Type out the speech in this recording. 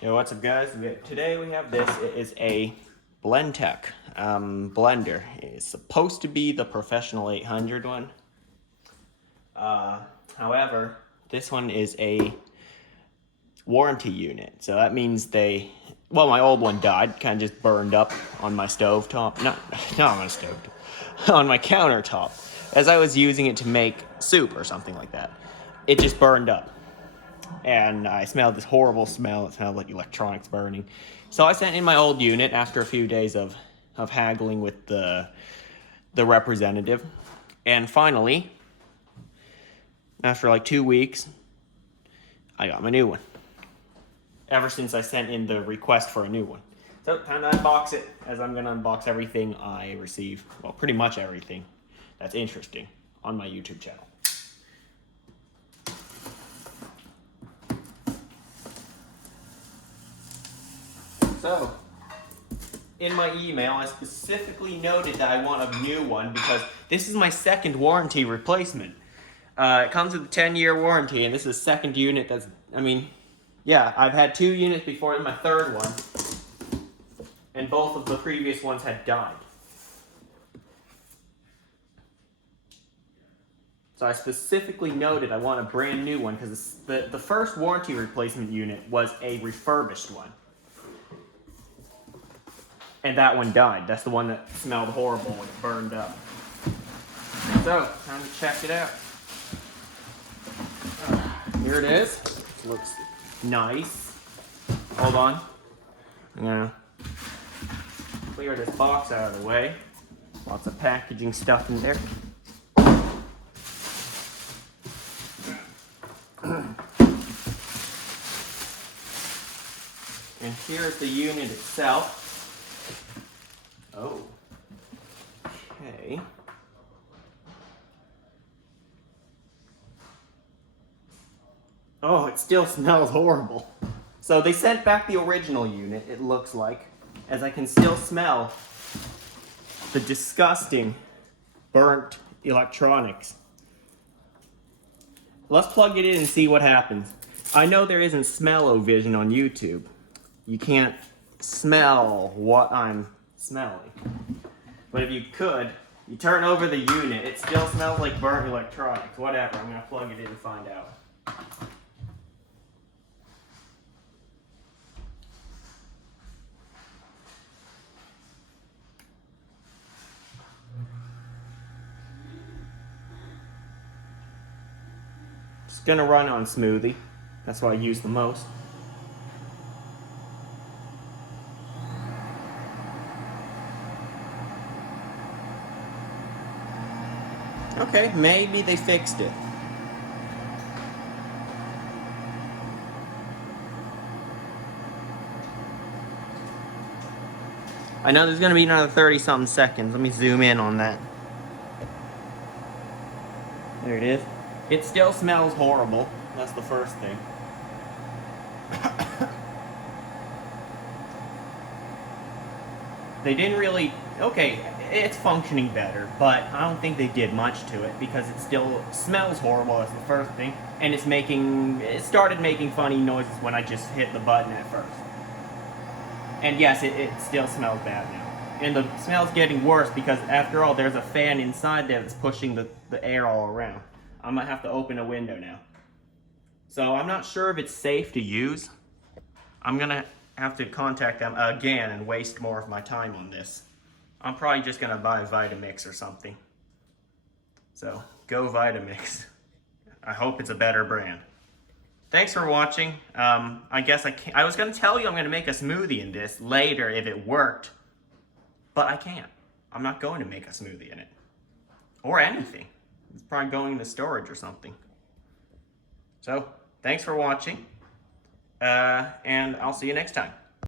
Hey, what's up, guys? Today we have this. It is a Blendtec blender. It's supposed to be the professional 800 one. However, this one is a warranty unit. So that means my old one died, kind of just burned up on my stove top. Not on my stove top, on my countertop. As I was using it to make soup or something like that. It just burned up. And I smelled this horrible smell. It smelled like electronics burning. So I sent in my old unit after a few days of haggling with the representative. And finally, after like 2 weeks, I got my new one. Ever since I sent in the request for a new one. So time to unbox it, as I'm going to unbox everything I receive. Well, pretty much everything that's interesting on my YouTube channel. So, in my email, I specifically noted that I want a new one because this is my second warranty replacement. It comes with a 10-year warranty, and this is the second unit I've had 2 units before, my third one, and both of the previous ones had died. So I specifically noted I want a brand new one because the first warranty replacement unit was a refurbished one. And that one died. That's the one that smelled horrible when it burned up. So, time to check it out. Here it is. It looks nice. Hold on. I'm gonna clear this box out of the way. Lots of packaging stuff in there. And here's the unit itself. Oh, okay. Oh, it still smells horrible. So they sent back the original unit, it looks like, as I can still smell the disgusting burnt electronics. Let's plug it in and see what happens. I know there isn't smell-o-vision on YouTube. You can't smell what I'm smelling. But if you could, you turn over the unit, it still smells like burnt electronics. Whatever, I'm gonna plug it in and find out. Just gonna run on smoothie. That's what I use the most. Okay, maybe they fixed it. I know there's gonna be another 30-something seconds. Let me zoom in on that. There it is. It still smells horrible. That's the first thing. They didn't really... Okay, it's functioning better, but I don't think they did much to it because it still smells horrible. That's the first thing. And it started making funny noises when I just hit the button at first. And yes, it still smells bad now. And the smell's getting worse because after all, there's a fan inside there that's pushing the air all around. I might have to open a window now. So I'm not sure if it's safe to use. I'm gonna have to contact them again and waste more of my time on this. I'm probably just gonna buy Vitamix or something. So, go Vitamix. I hope it's a better brand. Thanks for watching. I guess I was gonna tell you I'm gonna make a smoothie in this later if it worked, but I can't. I'm not going to make a smoothie in it. Or anything. It's probably going into storage or something. So, thanks for watching. And I'll see you next time.